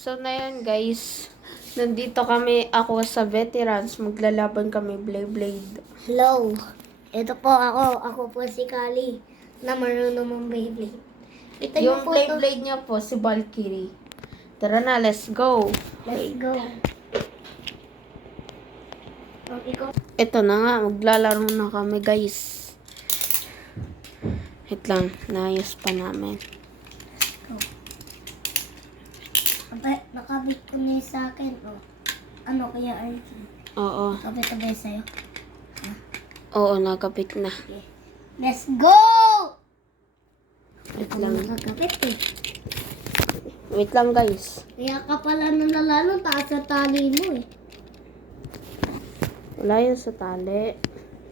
So na yun guys, nandito kami, ako sa veterans, maglalaban kami Beyblade. Hello. Ito po ako. Ako po si Kali na marunong mong Beyblade. Ito Yung po Beyblade niya po, si Valkyrie. Tara na, let's go. Let's go. Ikaw. Ito na nga, maglalaro na kami guys. Wait lang, naayos pa namin. Abay, nakabit ko na yung sa akin. Oh. Ano kaya RG? Oo, Kabit-abay sa'yo. oo, nakapit na. Okay. Let's go! Wait Ako lang, nakakabit eh. wait lang guys. Kaya ka pala nanalalo, taas sa tali mo eh. Wala yun sa tali.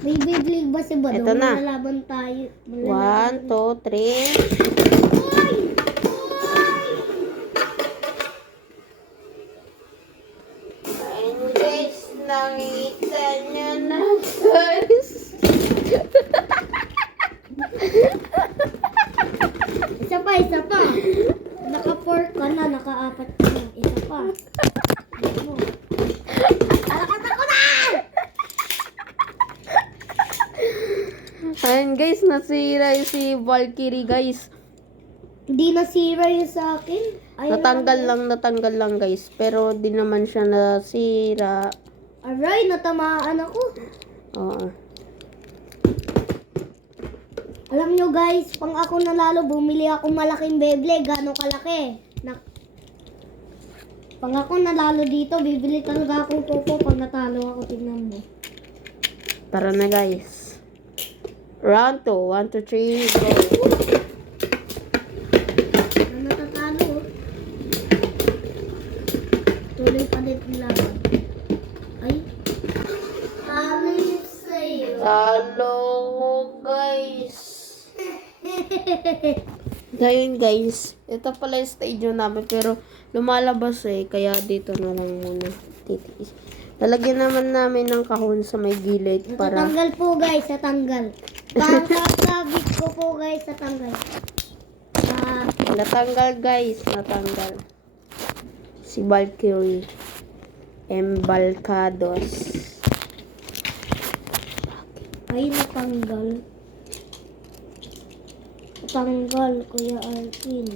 May Beyblade ba si Badong? Ito na. Malalaban tayo. 1, 2, 3. Ayun guys, nakita niyo na guys. Isa pa, isa pa. Naka-4 ka na, naka-4 ka na. Isa pa. Ano? Alakat ako na! Ayun guys, nasira yung si Valkyrie guys. Hindi nasira yun sa akin. Ayun Natanggal lang guys. Pero di naman siya nasira. Aray, natamaan ako. Oo. Alam nyo guys, pang ako nanalo, bumili ako malaking Beyblade. Gano'ng kalaki. Pang ako nanalo dito, bibili talaga akong popo pag natalo ako. Tingnan mo. Tara na guys. Round 2. 1, 2, 3, go. Na natatalo. Tuloy pa din ang laban. Ay. Talo sa'yo. Talo ko guys. Ngayon guys, ito pala yung stadium namin pero lumalabas eh, kaya dito na lang muna titiis. Lalagyan naman namin ng kahon sa may gilid para Natanggal po guys, natanggal. Kakakabit ko po guys, natanggal. natanggal guys, natanggal. Si Valkyrie Embalcados. Ay, natanggal. Natanggal, Kuya Arkin.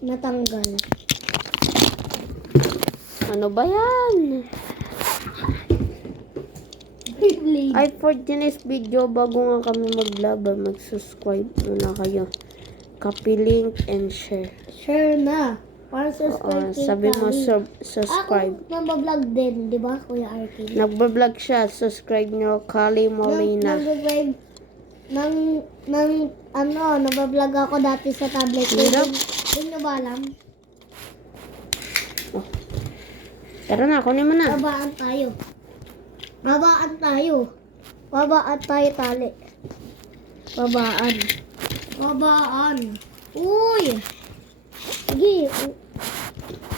Natanggal. Ano ba yan? Beyblade. Ay, for today's video, bago nga kami maglaban, mag-subscribe muna kayo. Copy link and share. Share na. Para subscribe kay Sabi mo, Kali. subscribe. Ako nabablog din, di ba, Kuya Arkin? Nagbablog siya. Subscribe nyo, Kali Molina. Nag-subscribe nabablog ako dati sa tablet ko. Hirap. Hindi nyo ba alam? Tara na, kunin mo na. Babaan tayo. Babaan tayo. Babaan tayo tali. Babaan. Babaan. Uy! Sige.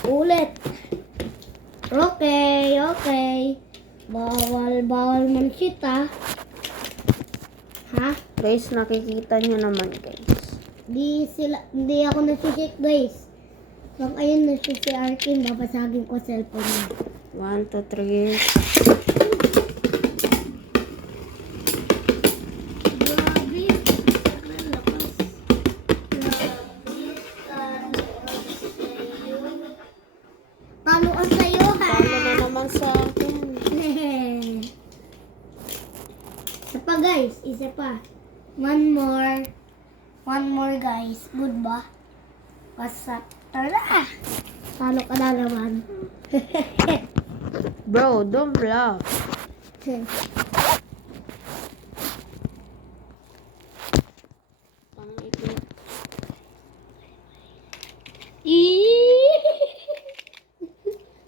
Ulit. Okay, okay. Bawal man kita. Ha? Guys, nakikita nyo naman, guys. Hindi ako nag-check guys. Pag ayun na si Arkin, babasagin ko cellphone niya. 1, 2, 3. Grabe. Ang lakas. Taluan sa'yo, ha? Talo na naman sa akin. Isa pa, guys. Isa pa. One more. One more, guys. Good ba? Pasak. Tara! Talo ka na naman. Bro, don't bluff. Pang-ikot.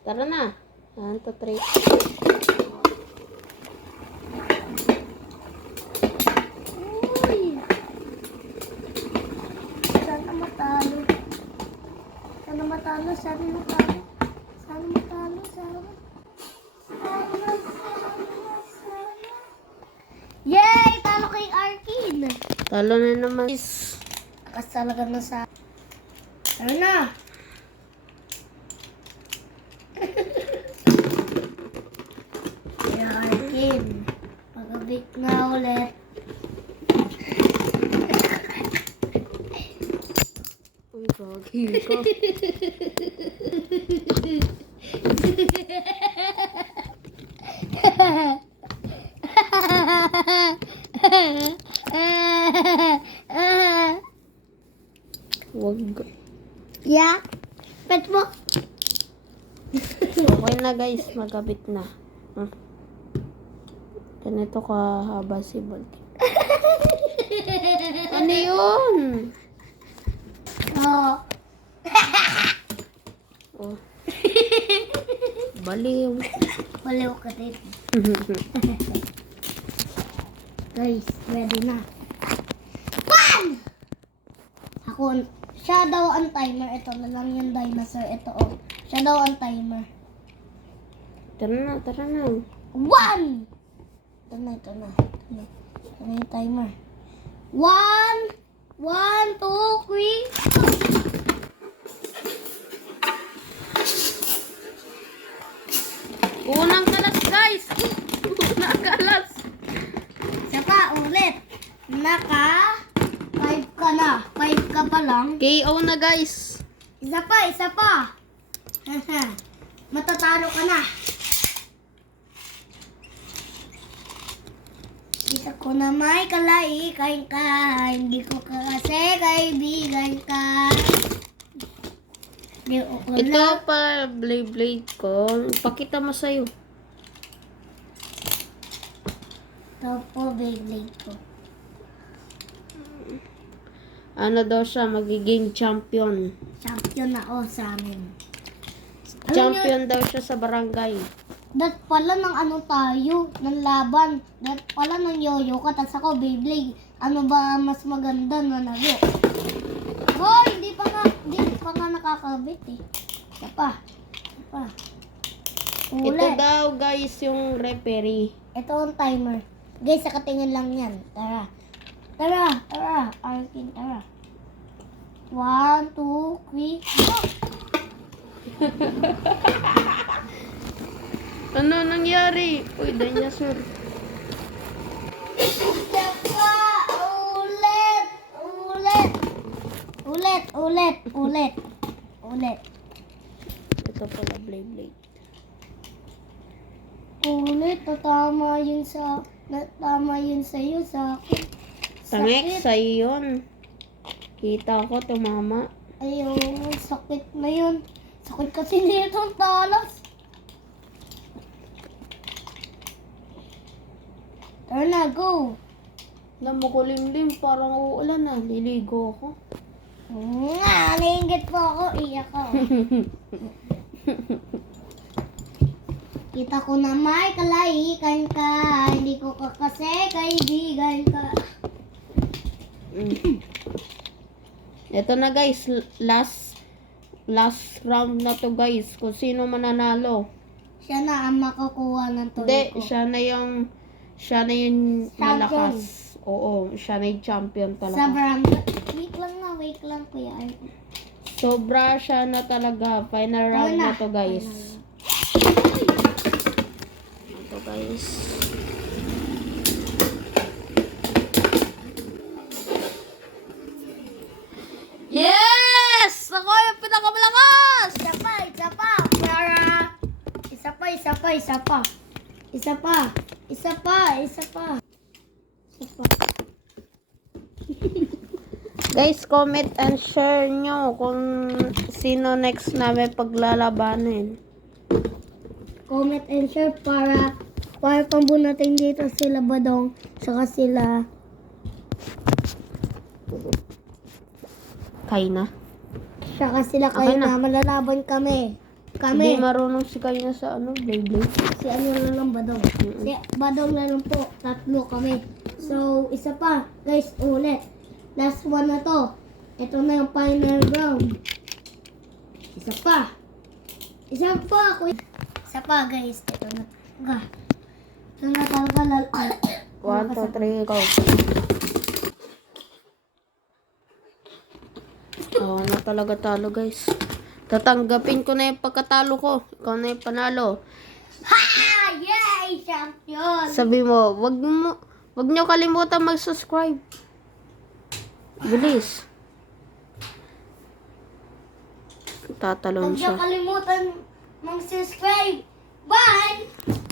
Tara na. 1, 2, 3. Uy! Sana matalo. Sana matalo. Sana matalo. Sana matalo. Sana. Sana. Sana. Yay! Talo kay Arkin. Talo na naman guys. Lakas talaga na sa... Tara na! Kaya Arkin, magabik na ulit. Uy, gagi ka. Wag. Yeah? Pet mo? Okay na guys, magabit na. Ganito kahaba si Bolt. Ano yun? Oo. Oh. Baliw. Baliw ka din. Guys, ready na. One! Ako, siya daw ang timer. Ito na lang yung dinosaur. Ito, oh. Siya daw ang timer. Tara na, tara na. One! Ito na, ito na. Ito na. Ito na yung timer. One! 1, 2, 3. Unang kalas guys! Unang kalas! Isa pa, ulit. Naka 5 ka na. 5 ka pa lang. KO na guys! Isa pa, isa pa. Matatalo ka na. Kita ko na may kalaikan ka. Hindi ko ka kasi kaibigan ka. Di ko Ito lang. pa blade ko. Pakita mo sa'yo. Ito po, Beyblade ko. Ano daw siya, magiging champion. Champion na o sa amin. Alam Champion daw siya sa barangay. Dat pala ng ano tayo, ng laban. Dat pala ng yoyo ka, tas ako Beyblade. Ano ba mas maganda na laro? Hoy, hindi pa nga nakakabit eh. Isa pa. Isa pa. Ito Ulit. daw guys yung referee. Ito ang timer. Guys, nakatingin lang yan. Tara. Tara, tara. Arkin, tara. 1, 2, 3, go! Ano nangyari? Uy, dinosaur. Isa pa! Ulit! Ulit! Ulit, ulit, ulit. Ulit. Ito pala blade. Ulit, tatama yun sa'yo, sa akin. Tangek, sa'yo yun. Kita ko, tumama. Ayun, sakit na yun. Sakit kasi nito ang talas. Tara na, go. Alam mo ko limlim, parang uulan na. Liligo ako. Nga, nainggit po ako. Iyak ako. Kita ko na may kalaikan ka. Hindi ko ka kasi kaibigan ka. Ito na guys, last round na to guys. Kung sino mananalo. Siya na ang makakuha ng Hindi, tuloy ko. siya na yung Champion. malakas. Oo, siya na yung champion Sa talaga. barangay. Wait lang kuya. Sobra siya na talaga. Final round na to guys. Ito guys. Yes! Ako yung pinakamalakas! Isa pa. Para. Isa pa. Isa pa. Guys, comment and share nyo kung sino next namin paglalabanin. Comment and share para pambunatin dito sila Badong saka sila Kaina. kayo na. na malalaban kami. Hindi marunong si Kaina sa blade. Si ano na lang Badong. Si Badong na lang po. 3 kami. So, isa pa. Guys, ulit. Last one na to. Ito na yung final round. Isa pa. Isa pa guys. Ito na. Ito na talaga 1, 2, 3, go. talaga talo, guys. Tatanggapin ko na yung pagkatalo ko. Ikaw na yung panalo. Ha! Yay! Champion! Sabi mo, wag nyo kalimutan mag-subscribe. Bilis. Tatalon Huwag niyo siya. kalimutan mag-subscribe. Bye!